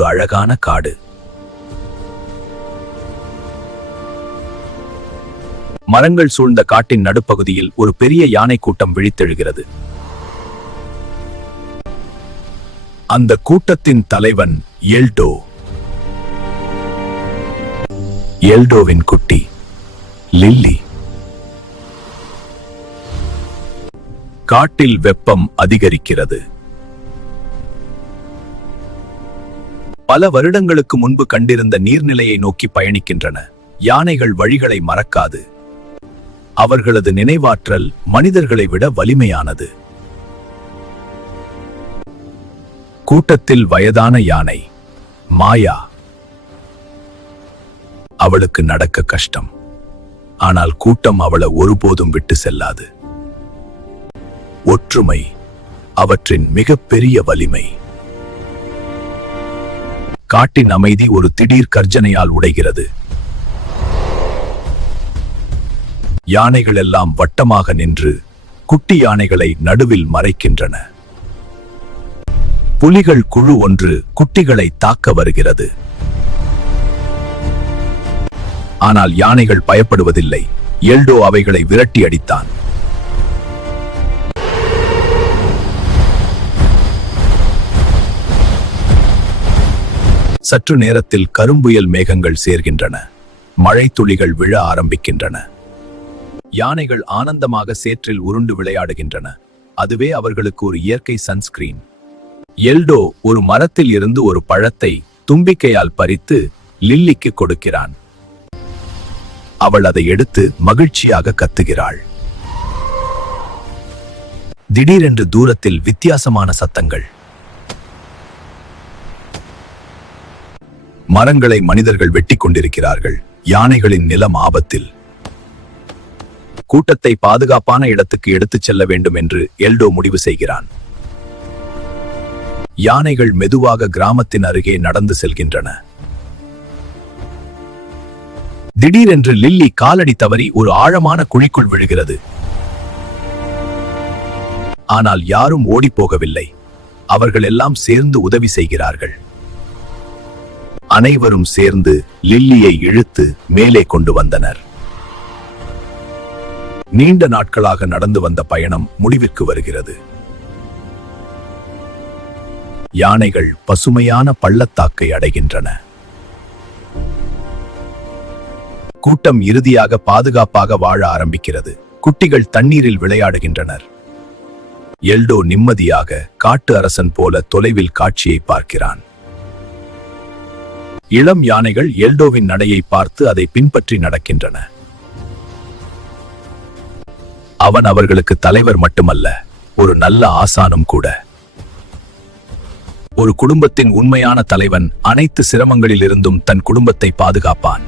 ஒரு அழகான காடு. மரங்கள் சூழ்ந்த காட்டின் நடுப்பகுதியில் ஒரு பெரிய யானை கூட்டம் விழித்தெழுகிறது. அந்த கூட்டத்தின் தலைவன் எல்டோ. எல்டோவின் குட்டி லில்லி. காட்டில் வெப்பம் அதிகரிக்கிறது. பல வருடங்களுக்கு முன்பு கண்டிருந்த நீர்நிலையை நோக்கி பயணிக்கின்றன. யானைகள் வழிகளை மறக்காது. அவர்களது நினைவாற்றல் மனிதர்களை விட வலிமையானது. கூட்டத்தில் வயதான யானை மாயா. அவளுக்கு நடக்க கஷ்டம். ஆனால் கூட்டம் அவளை ஒருபோதும் விட்டு செல்லாது. ஒற்றுமை அவற்றின் மிகப்பெரிய வலிமை. காட்டின் அமைதி ஒரு திடீர் கர்ஜனையால் உடைகிறது. யானைகள் எல்லாம் வட்டமாக நின்று குட்டி யானைகளை நடுவில் மறைக்கின்றன. புலிகள் குழு ஒன்று குட்டிகளை தாக்க வருகிறது. ஆனால் யானைகள் பயப்படுவதில்லை. எல்டோ அவைகளை விரட்டி அடித்தான். சற்று நேரத்தில் கரும்புயல் மேகங்கள் சேர்கின்றன. மழை துளிகள் விழ ஆரம்பிக்கின்றன. யானைகள் ஆனந்தமாக சேற்றில் உருண்டு விளையாடுகின்றன. அதுவே அவர்களுக்கு ஒரு இயற்கை சன்ஸ்கிரீன். எல்டோ ஒரு மரத்தில் இருந்து ஒரு பழத்தை தும்பிக்கையால் பறித்து லில்லிக்கு கொடுக்கிறான். அவள் அதை எடுத்து மகிழ்ச்சியாக கத்துகிறாள். திடீரென்று தூரத்தில் வித்தியாசமான சத்தங்கள். மரங்களை மனிதர்கள் வெட்டி கொண்டிருக்கிறார்கள். யானைகளின் நிலம் ஆபத்தில். கூட்டத்தை பாதுகாப்பான இடத்துக்கு எடுத்துச் செல்ல வேண்டும் என்று எல்டோ முடிவு செய்கிறான். யானைகள் மெதுவாக கிராமத்தின் அருகே நடந்து செல்கின்றன. திடீரென்று லில்லி காலடி தவறி ஒரு ஆழமான குழிக்குள் விழுகிறது. ஆனால் யாரும் ஓடிப்போகவில்லை. அவர்கள் எல்லாம் சேர்ந்து உதவி செய்கிறார்கள். அனைவரும் சேர்ந்து லில்லியை இழுத்து மேலே கொண்டு வந்தனர். நீண்ட நாட்களாக நடந்து வந்த பயணம் முடிவிற்கு வருகிறது. யானைகள் பசுமையான பள்ளத்தாக்கை அடைகின்றன. கூட்டம் இறுதியாக பாதுகாப்பாக வாழ ஆரம்பிக்கிறது. குட்டிகள் தண்ணீரில் விளையாடுகின்றனர். எல்டோ நிம்மதியாக காட்டு அரசன் போல தொலைவில் காட்சியை பார்க்கிறான். இளம் யானைகள் எல்டோவின் நடையை பார்த்து அதை பின்பற்றி நடக்கின்றன. அவன் அவர்களுக்கு தலைவர் மட்டுமல்ல, ஒரு நல்ல ஆசானும் கூட. ஒரு குடும்பத்தின் உண்மையான தலைவன் அனைத்து சிரமங்களிலிருந்தும் தன் குடும்பத்தை பாதுகாப்பான்.